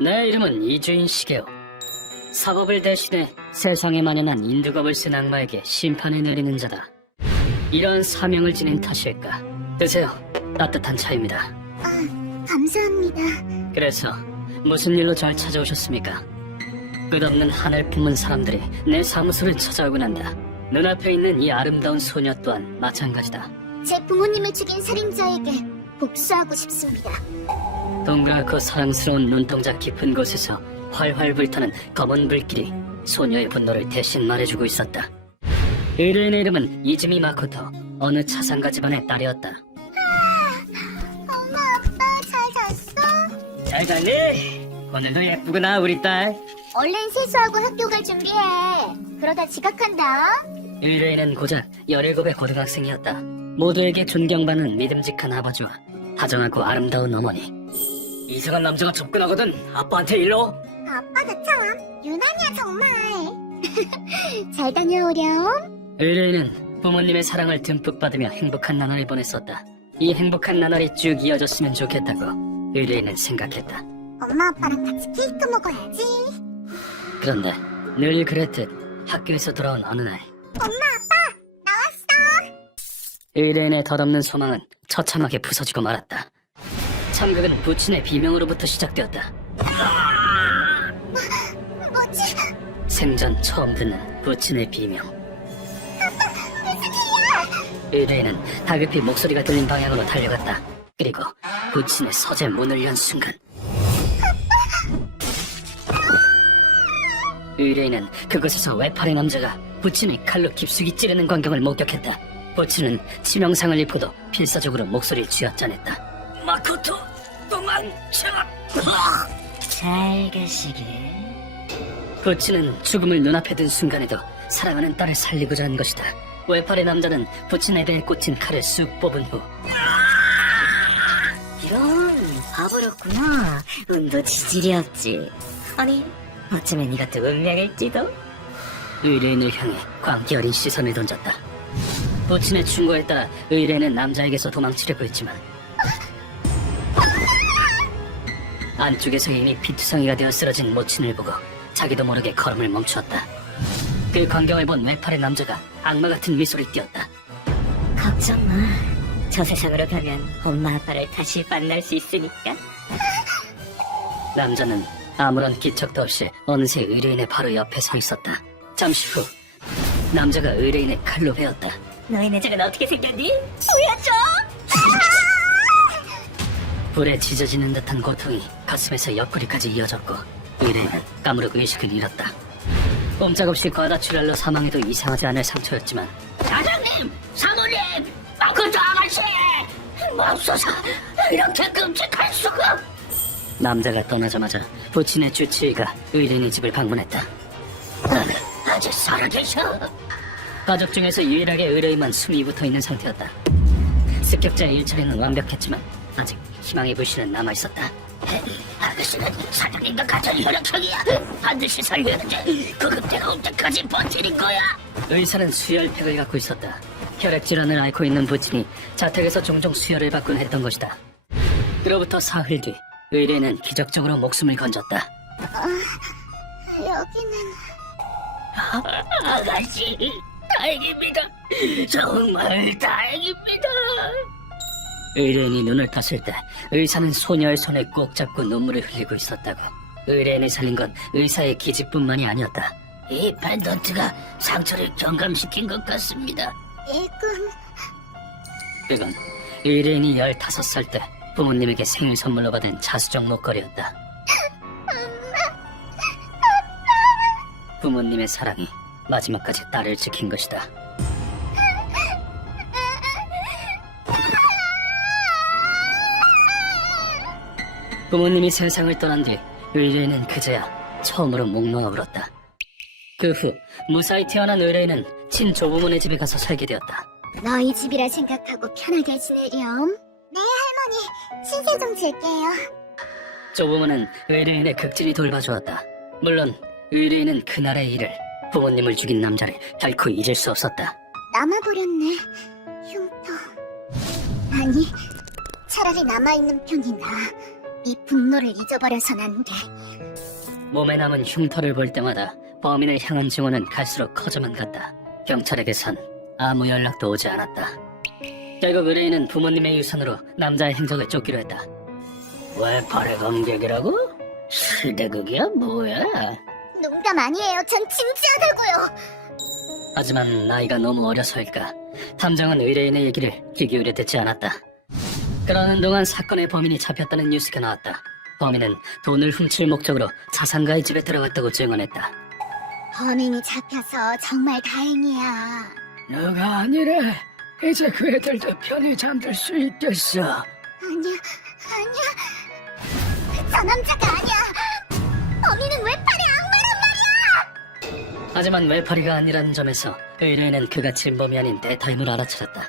내 이름은 이주인 시게오. 사법을 대신해 세상에 만연한 인두겁을 쓴 악마에게 심판을 내리는 자다. 이런 사명을 지닌 탓일까. 드세요. 따뜻한 차입니다. 감사합니다. 그래서 무슨 일로 절 찾아오셨습니까? 끝없는 한을 품은 사람들이 내 사무소를 찾아오곤 한다. 눈앞에 있는 이 아름다운 소녀 또한 마찬가지다. 제 부모님을 죽인 살인자에게 복수하고 싶습니다. 동그랗고 사랑스러운 눈동자 깊은 곳에서 활활 불타는 검은 불길이 소녀의 분노를 대신 말해주고 있었다. 의뢰인의 이름은 이즈미 마코토, 어느 차상가 집안의 딸이었다. 엄마, 아빠 잘 잤어? 잘 잤니? 오늘도 예쁘구나 우리 딸. 얼른 세수하고 학교 갈 준비해. 그러다 지각한다. 의뢰인은 고작 17의 고등학생이었다. 모두에게 존경받는 믿음직한 아버지와 다정하고 아름다운 어머니. 이상한 남자가 접근하거든 아빠한테 일러. 아빠가 참 유난이야 정말. 잘 다녀오렴. 의뢰인은 부모님의 사랑을 듬뿍 받으며 행복한 나날을 보냈었다. 이 행복한 나날이 쭉 이어졌으면 좋겠다고 의뢰인은 생각했다. 엄마 아빠랑 같이 케이크 먹어야지. 그런데 늘 그랬듯 학교에서 돌아온 어느 날 엄마 아빠 나왔어. 의뢰인의 덧없는 소망은 처참하게 부서지고 말았다. 참극은 부친의 비명으로부터 시작되었다. 뭐지? 생전 처음 듣는 부친의 비명. 의뢰인은 다급히 목소리가 들린 방향으로 달려갔다. 그리고 부친의 서재 문을 연 순간 의뢰인은 그곳에서 외팔의 남자가 부친의 칼로 깊숙이 찌르는 광경을 목격했다. 부친은 치명상을 입고도 필사적으로 목소리를 쥐어짜냈다. 마코토, 도망쳐! 잘 가시길. 부친은 죽음을 눈앞에 둔 순간에도 사랑하는 딸을 살리고자 한 것이다. 외팔의 남자는 부친에 대해 꽂힌 칼을 쑥 뽑은 후 이런 바보였구나. 운도 지질이 없지. 아니 어쩌면 이것도 운명일지도. 의뢰인을 향해 광기 어린 시선을 던졌다. 부친의 충고에 따라 의뢰인은 남자에게서 도망치려고 했지만 안쪽에서 이미 피투성이가 되어 쓰러진 모친을 보고 자기도 모르게 걸음을 멈추었다. 그 광경을 본 외팔의 남자가 악마 같은 미소를 띄었다. 걱정 마. 저 세상으로 가면 엄마 아빠를 다시 만날 수 있으니까. 남자는 아무런 기척도 없이 어느새 의뢰인의 바로 옆에 서 있었다. 잠시 후 남자가 의뢰인의 칼로 베었다. 너희 내장은 어떻게 생겼니? 보여줘. 불에 지져지는 듯한 고통이 가슴에서 옆구리까지 이어졌고 의뢰인은 까무르고 의식을 잃었다. 꼼짝없이 과다출혈로 사망해도 이상하지 않을 상처였지만 사장님! 사모님! 마코토 아가씨! 맙소사! 이렇게 끔찍할 수가! 남자가 떠나자마자 부친의 주치의가 의뢰인의 집을 방문했다. 아직 살아계셔! 가족 중에서 유일하게 의뢰인만 숨이 붙어있는 상태였다. 습격자의 일처리는 완벽했지만 아직 희망의 불씨는 남아있었다. 아가씨는 사장님과 같은 혈액형이야. 반드시 살려야지. 구급대가 때까지 버티는 거야. 의사는 수혈팩을 갖고 있었다. 혈액 질환을 앓고 있는 부친이 자택에서 종종 수혈을 받곤 했던 것이다. 그로부터 사흘 뒤 의뢰인은 기적적으로 목숨을 건졌다. 여기는 아가씨, 다행입니다. 정말 다행입니다. 의뢰인이 눈을 떴을 때 의사는 소녀의 손을 꼭 잡고 눈물을 흘리고 있었다고. 의뢰인을 살린 건 의사의 기집뿐만이 아니었다. 이 펜던트가 상처를 경감시킨 것 같습니다. 이건 그건 의뢰인이 15살 때 부모님에게 생일 선물로 받은 자수정 목걸이였다. 부모님의 사랑이 마지막까지 딸을 지킨 것이다. 부모님이 세상을 떠난 뒤 의뢰인은 그제야 처음으로 목 놓아 울었다. 그 후 무사히 태어난 의뢰인은 친조부모네 집에 가서 살게 되었다. 너희 집이라 생각하고 편하게 지내렴. 네 할머니, 신세 좀 질게요. 조부모는 의뢰인의 극진히 돌봐주었다. 물론 의뢰인은 그날의 일을, 부모님을 죽인 남자를 결코 잊을 수 없었다. 남아버렸네, 흉터. 아니, 차라리 남아있는 편이 나아. 이 분노를 잊어버려선 안 돼. 몸에 남은 흉터를 볼 때마다 범인을 향한 증오는 갈수록 커져만 갔다. 경찰에게선 아무 연락도 오지 않았다. 결국 의뢰인은 부모님의 유산으로 남자의 행적을 쫓기로 했다. 왜 발의 감격이라고? 시대극이야 뭐야? 농담 아니에요. 전 진지하다고요. 하지만 나이가 너무 어려서일까 탐정은 의뢰인의 얘기를 귀 기울여 듣지 않았다. 그러는 동안 사건의 범인이 잡혔다는 뉴스가 나왔다. 범인은 돈을 훔칠 목적으로 자산가의 집에 들어갔다고 증언했다. 범인이 잡혀서 정말 다행이야. 너가 아니라 이제 그 애들도 편히 잠들 수 있겠어. 아니야. 저 남자가 아니야. 범인은 외팔의 악마란 말이야. 하지만 외파리가 아니라는 점에서 의뢰인은 그가 진범이 아닌 대타임을 알아차렸다.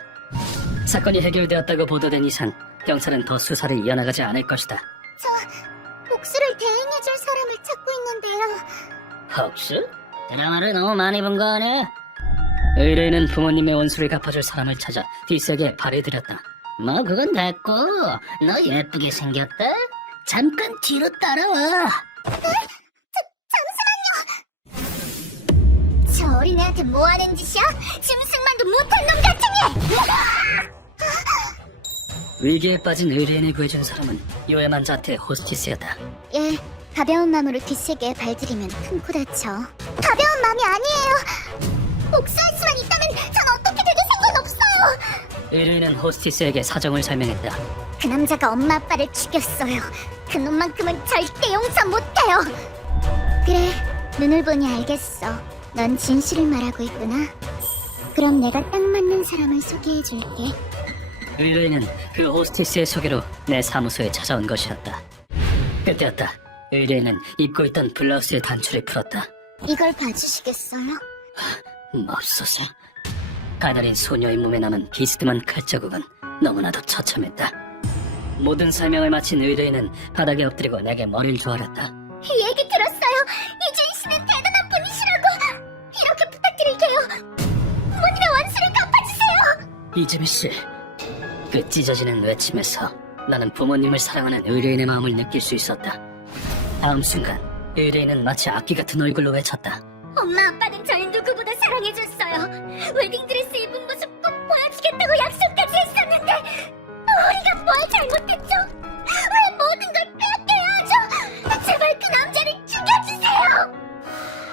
사건이 해결되었다고 보도된 이상 경찰은 더 수사를 이어나가지 않을 것이다. 저 복수를 대행해줄 사람을 찾고 있는데요. 혹시? 드라마를 너무 많이 본 거 아니야? 의뢰인은 부모님의 원수를 갚아줄 사람을 찾아 뒷세계에 발을 들였다. 뭐 그건 됐고 너 예쁘게 생겼다? 잠깐 뒤로 따라와. 저 어린애한테 뭐 하는 짓이야? 짐승만도 못한 놈 같으니! 위기에 빠진 의뢰인을 구해준 사람은 요야만 자트의 호스티스였다. 예, 가벼운 마음으로 뒷세계에 발들이면 큰 코 다쳐. 가벼운 마음이 아니에요. 복수할 수만 있다면 전 어떻게든 상관없어요. 의뢰인은 호스티스에게 사정을 설명했다. 그 남자가 엄마 아빠를 죽였어요. 그 놈만큼은 절대 용서 못해요. 그래, 눈을 보니 알겠어. 넌 진실을 말하고 있구나. 그럼 내가 딱 맞는 사람을 소개해줄게. 의뢰인은 그 호스티스의 소개로 내 사무소에 찾아온 것이었다. 그때였다. 의뢰인은 입고 있던 블라우스의 단추를 풀었다. 이걸 봐주시겠어요? 맙소사. 가녀린 소녀의 몸에 남은 비스듬한 칼자국은 너무나도 처참했다. 모든 설명을 마친 의뢰인은 바닥에 엎드리고 내게 머리를 조아렸다. 얘기 들었어요. 이준 씨는 대단한 분이시라고. 이렇게 부탁드릴게요. 부모님의 원수를 갚아주세요. 이재미 씨, 그 찢어지는 외침에서 나는 부모님을 사랑하는 의뢰인의 마음을 느낄 수 있었다. 다음 순간 의뢰인은 마치 악기 같은 얼굴로 외쳤다. 엄마 아빠는 절 누구보다 사랑해줬어요. 웨딩드레스 입은 모습 꼭 보여주겠다고 약속까지 했었는데 우리가 뭘 잘못했죠? 왜 모든 걸 빼앗겨야 하죠? 제발 그 남자를 죽여주세요.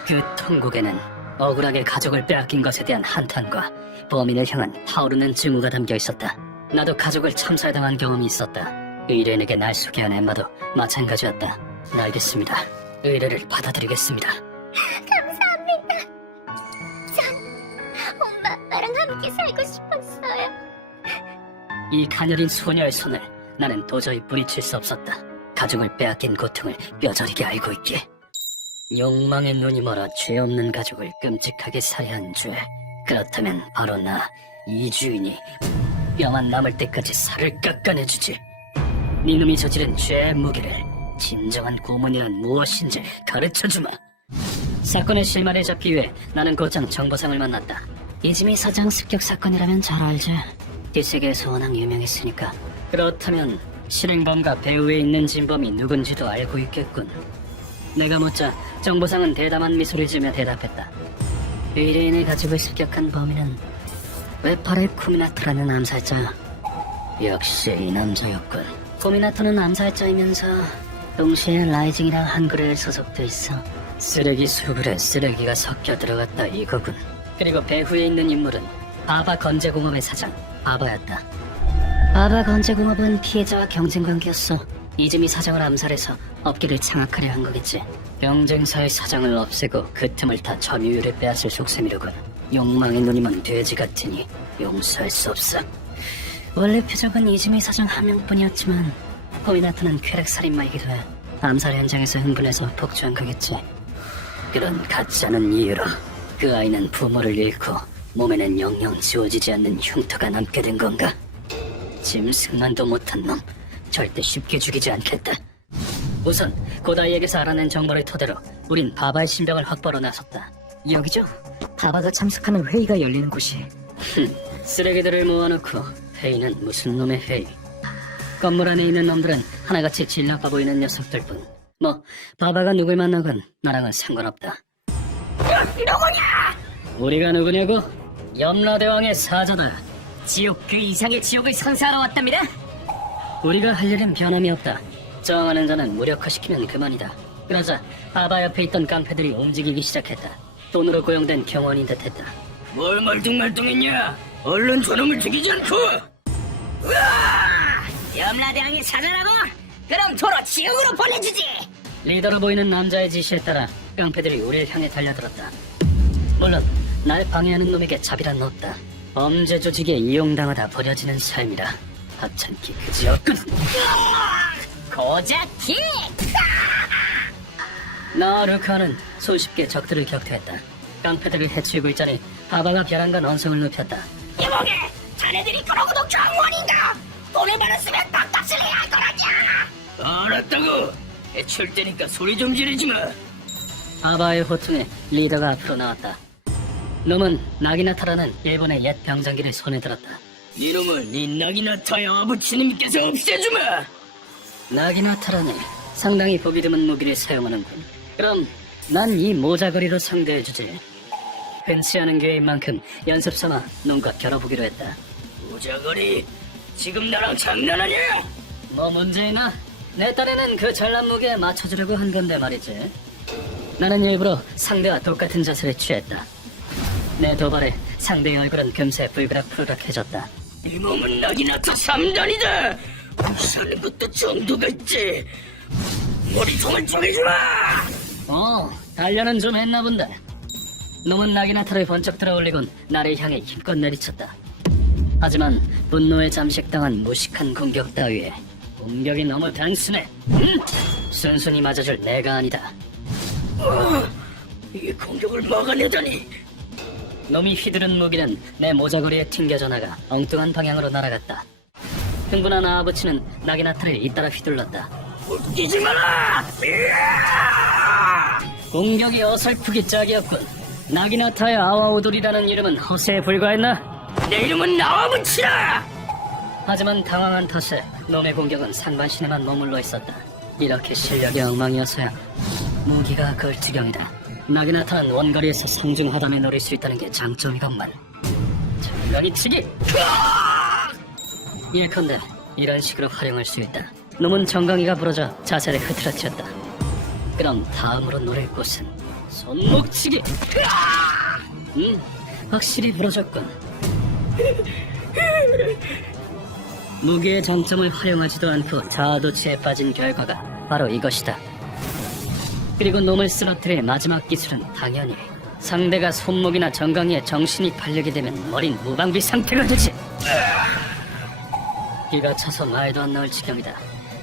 그 통곡에는 억울하게 가족을 빼앗긴 것에 대한 한탄과 범인을 향한 타오르는 증오가 담겨 있었다. 나도 가족을 참살당한 경험이 있었다. 의뢰인에게 날 소개한 엠마도 마찬가지였다. 알겠습니다. 의뢰를 받아들이겠습니다. 감사합니다. 전 엄마 아빠랑 함께 살고 싶었어요. 이 가녀린 소녀의 손을 나는 도저히 뿌리칠 수 없었다. 가족을 빼앗긴 고통을 뼈저리게 알고 있기에. 욕망의 눈이 멀어 죄 없는 가족을 끔찍하게 살해한 죄. 그렇다면 바로 나 이주인이 뼈만 남을 때까지 살을 깎아내주지. 네 놈이 저지른 죄의 무게를 진정한 고문이란 무엇인지 가르쳐주마. 사건의 실마리에 잡기 위해 나는 곧장 정보상을 만났다. 이지미 사장 습격 사건이라면 잘 알지. 뒷세계에서 워낙 유명했으니까. 그렇다면 실행범과 배후에 있는 진범이 누군지도 알고 있겠군. 내가 묻자 정보상은 대담한 미소를 지으며 대답했다. 의뢰인의 가족을 습격한 범인은 외팔의 쿠미나토라는 암살자. 역시 이 남자였군. 쿠미나토는 암살자이면서 동시에 라이징이랑 한글에 소속돼 있어. 쓰레기 수불에 쓰레기가 섞여 들어갔다 이거군. 그리고 배후에 있는 인물은 바바 건재공업의 사장 바바였다. 바바 건재공업은 피해자와 경쟁관계였어. 이즈미 사장을 암살해서 업계를 장악하려 한 거겠지. 경쟁사의 사장을 없애고 그 틈을 타 점유율을 빼앗을 속셈이로군. 욕망의 눈이 먼 돼지 같으니 용서할 수 없어. 원래 표적은 이즈미 사장 한 명뿐이었지만 코미나토는 쾌락살인마이기도 해. 암살 현장에서 흥분해서 폭주한 거겠지. 그런 가짜는 이유로 그 아이는 부모를 잃고 몸에는 영영 지워지지 않는 흉터가 남게 된 건가? 짐승만도 못한 놈 절대 쉽게 죽이지 않겠다. 우선 고다이에게서 알아낸 정보를 토대로 우린 바바의 신병을 확보로 나섰다. 여기죠? 바바가 참석하는 회의가 열리는 곳이. 쓰레기들을 모아놓고 회의는 무슨 놈의 회의? 건물 안에 있는 놈들은 하나같이 질나빠 보이는 녀석들 뿐. 뭐 바바가 누굴 만나건 나랑은 상관없다. 누구냐? 우리가 누구냐고? 염라대왕의 사자다. 지옥 그 이상의 지옥을 상상하러 왔답니다. 우리가 할 일은 변함이 없다. 저항하는 자는 무력화시키면 그만이다. 그러자 바바 옆에 있던 깡패들이 움직이기 시작했다. 돈으로 고용된 경원인 듯했다. 뭘 멀뚱멀뚱했냐? 얼른 저놈을 죽이지 않고! 염라대왕의 사자라고? 그럼 도로 지옥으로 보내주지. 리더로 보이는 남자의 지시에 따라 깡패들이 우리를 향해 달려들었다. 물론 날 방해하는 놈에게 자비란 없다. 범죄 조직에 이용당하다 버려지는 삶이라 하찮기 그지없군. 고자키. 나 루카는 수십 개 적들을 격퇴했다. 깡패들을 해치우고 있자니 바바가 벼랑간 언성을 높였다. 이보게, 자네들이 그러고도 경원인가? 돈을 받았으면 밥값을 해야 할 거라냐? 알았다고. 해칠 때니까 소리 좀 지르지 마. 바바의 호통에 리더가 앞으로 나왔다. 놈은 나기나타라는 일본의 옛 병장기를 손에 들었다. 이놈은 이 나기나타의 아버지님께서 없애주마. 나기나타라네. 상당히 보기 드문 무기를 사용하는군. 그럼 난 이 모자거리로 상대해주지. 흔치 않은 기회인 만큼 연습삼아 놈과 겨뤄보기로 했다. 모자거리? 지금 나랑 장난하냐? 뭐 문제 있나? 내 딴에는 그 잘난 무게에 맞춰주려고 한 건데 말이지. 나는 일부러 상대와 똑같은 자세를 취했다. 내 도발에 상대의 얼굴은 금세 불그락불그락해졌다. 이 몸은 나기나타 3단이다. 사는 것도 정도가 있지. 머리통을 쪼개주마. 단련은 좀 했나 본다. 놈은 나기나타를 번쩍 들어올리곤 나를 향해 힘껏 내리쳤다. 하지만 분노에 잠식당한 무식한 공격 따위에 공격이 너무 단순해. 순순히 맞아줄 내가 아니다. 이 공격을 막아내다니. 놈이 휘두른 무기는 내 모자거리에 튕겨져 나가 엉뚱한 방향으로 날아갔다. 흥분한 아버지는 나기나타를 잇따라 휘둘렀다. 웃기지 마라! 공격이 어설프기 짝이었군. 나기나타의 아와우돌이라는 이름은 허세에 불과했나? 내 이름은 나와붙이라! 하지만 당황한 탓에 놈의 공격은 상반신에만 머물러 있었다. 이렇게 실력이 엉망이어서야 무기가 그럴 지경이다. 나기나타는 원거리에서 상중하담에 노릴 수 있다는 게 장점이건만. 정강이 치기! 예컨대 이런 식으로 활용할 수 있다. 놈은 정강이가 부러져 자세를 흐트러뜨렸다. 그럼 다음으로 노릴 곳은 손목치기! 확실히 부러졌군. 무기의 장점을 활용하지도 않고 자아도취에 빠진 결과가 바로 이것이다. 그리고 놈을 쓰러뜨릴 마지막 기술은 당연히 상대가 손목이나 정강이에 정신이 팔리게 되면 머린 무방비 상태가 되지. 기가 차서 말도 안 나올 지경이다.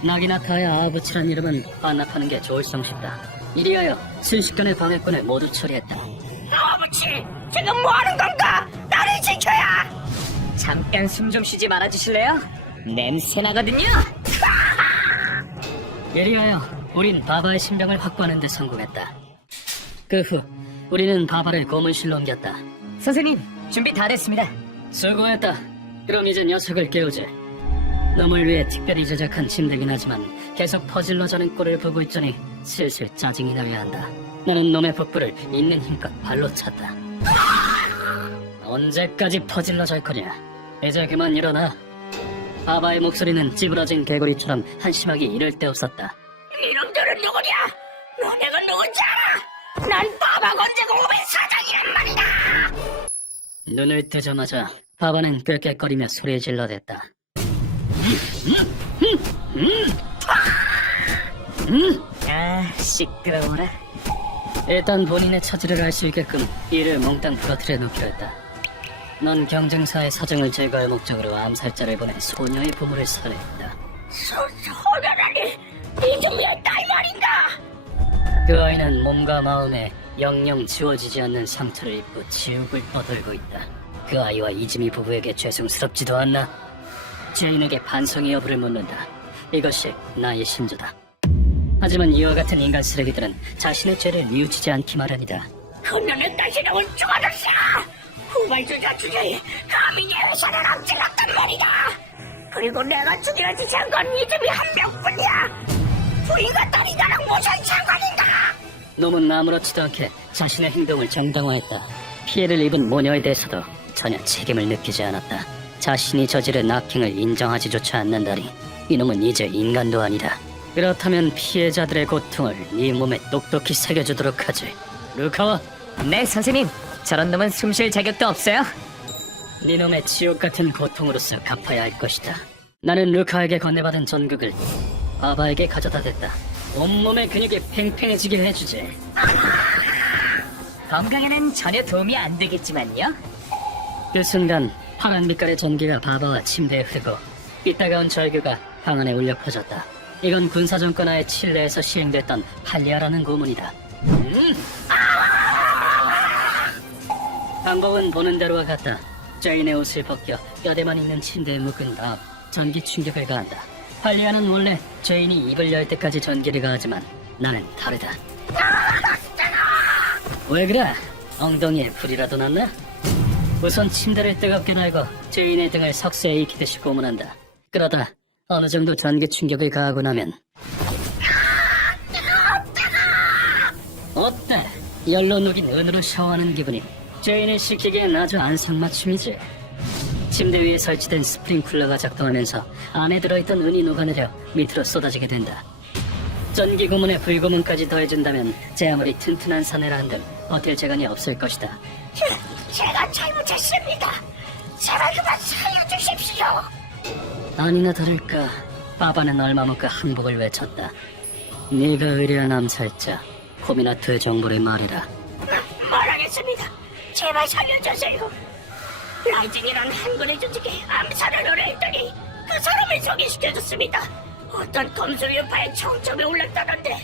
나기나타의 아부치란 이름은 반납하는 게 좋을성 싶다. 이리하여 순식간에 방해꾼을 모두 처리했다. 아버지, 지금 뭐 하는 건가? 나를 지켜야! 잠깐 숨 좀 쉬지 말아주실래요? 냄새 나거든요. 이리하여 우린 바바의 신병을 확보하는 데 성공했다. 그 후 우리는 바바를 고문실로 옮겼다. 선생님, 준비 다 됐습니다. 수고했다. 그럼 이제 녀석을 깨우지. 놈을 위해 특별히 제작한 침대긴 하지만 계속 퍼질러 자는 꼴을 보고 있자니 슬슬 짜증이 나야 한다. 나는 놈의 복부를 있는 힘껏 발로 찼다. 언제까지 퍼질러 잘 거냐? 이제 그만 일어나. 바바의 목소리는 찌부러진 개구리처럼 한심하게 이를 데 없었다. 이놈들은 누구냐? 너네가 누군지 알아? 난 바바 건재공업의 사장이란 말이다! 눈을 뜨자마자 바바는 꾀꾀거리며 소리 질러댔다. 시끄러워라. 일단 본인의 처지를 알 수 있게끔 이를 몽땅 부러뜨려 놓기로 했다. 넌 경쟁사의 사정을 제거할 목적으로 암살자를 보내 소녀의 부모를 살해했다. 소녀라니, 이즈미의 딸 말인가? 그 아이는 몸과 마음에 영영 지워지지 않는 상처를 입고 지옥을 떠돌고 있다. 그 아이와 이즈미 부부에게 죄송스럽지도 않나? 죄인에게 반성의 여부를 묻는다. 이것이 나의 신조다. 하지만 이와 같은 인간 쓰레기들은 자신의 죄를 뉘우치지 않기 마련이다. 그녀는 당신을 죽어줬어! 후발주자 주제에 감히 내 회사를 엎질렀단 말이다! 그리고 내가 죽여야지 장관 이름이 한 명뿐이야. 부인과 딸이 나랑 무슨 상관인가? 놈은 아무렇지도 않게 자신의 행동을 정당화했다. 피해를 입은 모녀에 대해서도 전혀 책임을 느끼지 않았다. 자신이 저지른 악행을 인정하지조차 않는다니 이놈은 이제 인간도 아니다. 그렇다면 피해자들의 고통을 네 몸에 똑똑히 새겨주도록 하지. 루카와 네, 선생님. 저런 놈은 숨 쉴 자격도 없어요. 네 놈의 지옥 같은 고통으로서 갚아야 할 것이다. 나는 루카에게 건네받은 전극을 바바에게 가져다 댔다. 온몸의 근육이 팽팽해지게 해주지. 건강에는 전혀 도움이 안 되겠지만요. 그 순간 파란 빛깔의 전기가 바바와 침대에 흐르고 삐따가운 절규가 방 안에 울려 퍼졌다. 이건 군사정권하의 칠레에서 시행됐던 할리아라는 고문이다. 방법은 보는 대로와 같다. 제인의 옷을 벗겨 뼈대만 있는 침대에 묶은 다음 전기 충격을 가한다. 할리아는 원래 제인이 입을 열 때까지 전기를 가하지만 나는 다르다. 왜 그래? 엉덩이에 불이라도 났나? 우선 침대를 뜨겁게 달고 제인의 등을 석쇠에 익히듯이 고문한다. 그러다 어느 정도 전기 충격을 가하고 나면 어때? 열로 녹인 은으로 샤워하는 기분이 제인을 시키기엔 아주 안성맞춤이지. 침대 위에 설치된 스프링쿨러가 작동하면서 안에 들어있던 은이 녹아내려 밑으로 쏟아지게 된다. 전기 고문에 불고문까지 더해준다면 제 아무리 튼튼한 사내라 한들 버틸 재간이 없을 것이다. 제가 잘못했습니다. 제발 그만 살려주십시오. 아니나 다를까 바바는 얼마 못 그 항복을 외쳤다. 네가 의뢰한 암살자 코미나토의 정보를 말해라. 말하겠습니다. 제발 살려주세요. 라이징이란 한군의 조직이 암살을 의뢰했더니 그 사람을 소개시켜줬습니다. 어떤 검술류파의 청점에 올랐다던데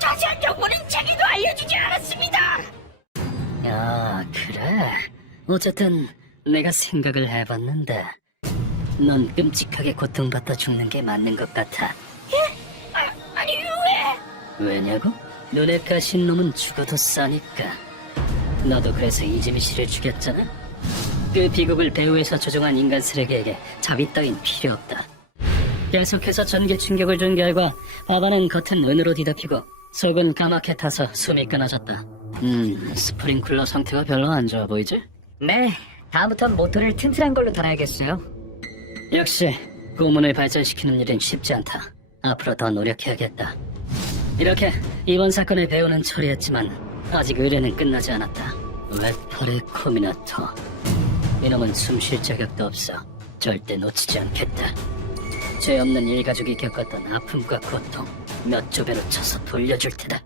자세한 정보는 제게도 알려주지 않았습니다. 야, 그래. 어쨌든 내가 생각을 해봤는데 넌 끔찍하게 고통받다 죽는 게 맞는 것 같아. 아니 왜? 왜냐고? 눈에 까신 놈은 죽어도 싸니까. 너도 그래서 이지미 씨를 죽였잖아? 그 비극을 배후에서 조종한 인간 쓰레기에게 자비 따윈 필요 없다. 계속해서 전기 충격을 준 결과 바바는 겉은 은으로 뒤덮이고 속은 까맣게 타서 숨이 끊어졌다. 스프링쿨러 상태가 별로 안 좋아 보이지? 네, 다음부턴 모터를 튼튼한 걸로 달아야겠어요. 역시 고문을 발전시키는 일은 쉽지 않다. 앞으로 더 노력해야겠다. 이렇게 이번 사건의 배우는 처리했지만 아직 의뢰는 끝나지 않았다. 레퍼레 코미나토. 이놈은 숨 쉴 자격도 없어. 절대 놓치지 않겠다. 죄 없는 일가족이 겪었던 아픔과 고통 몇 조배로 쳐서 돌려줄 테다.